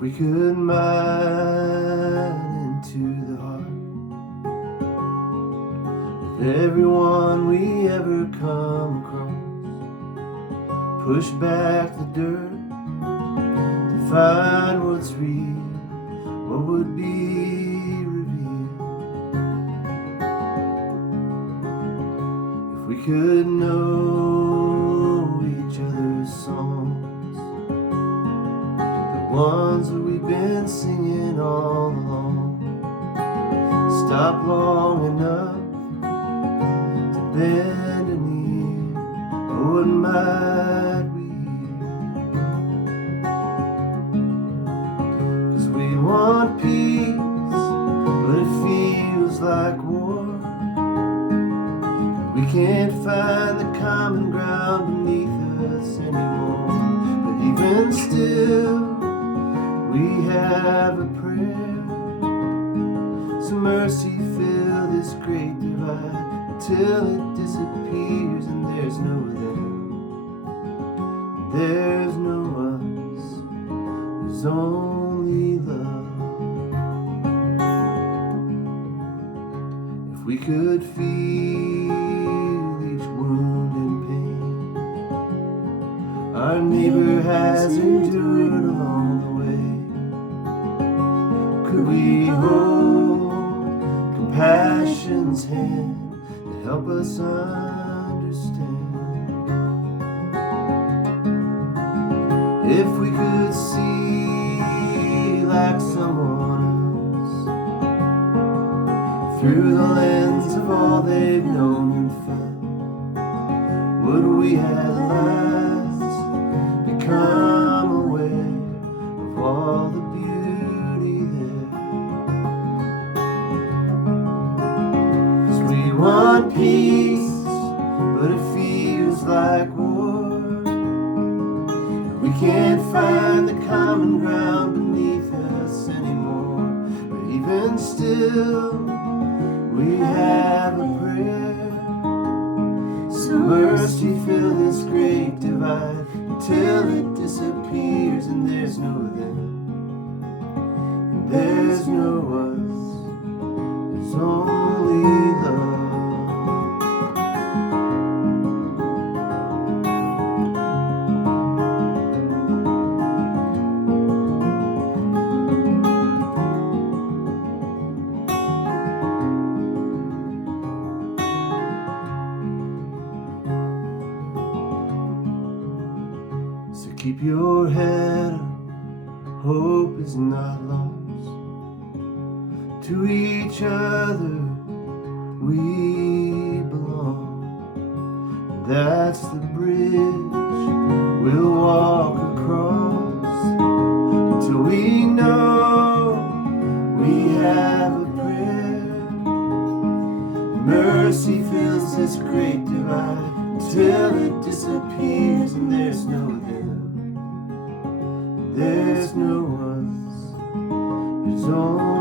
If we could mine into the heart of everyone we ever come across, push back the dirt to find what's real, what would be revealed. If we could know each other's songs, the ones that we've been singing all along, stop long enough to bend a knee, oh, what might we hear? 'Cause we want peace, but it feels like war. We can't find the common ground beneath us anymore. But even still, we have a prayer. So mercy fill this great divide till it disappears and there's no them, there's no us, there's only love. If we could feel each wound and pain our neighbor has endured along the way, could we hold compassion's hand to help us understand? If we could see like someone else through the lens of all they've known and felt, would we at last become aware of all the beauty there? 'Cause we want peace, but it feels like war. We can't find the common ground beneath us anymore. But even still, we have a prayer. So mercy fill this great divide till it disappears and there's no them, and there's no us, there's only love. So keep your head up, hope is not lost. To each other we belong, and that's the bridge we'll walk across until we know we have a prayer. Mercy fills this great divide till it disappears and there's no them, there's no us, there's only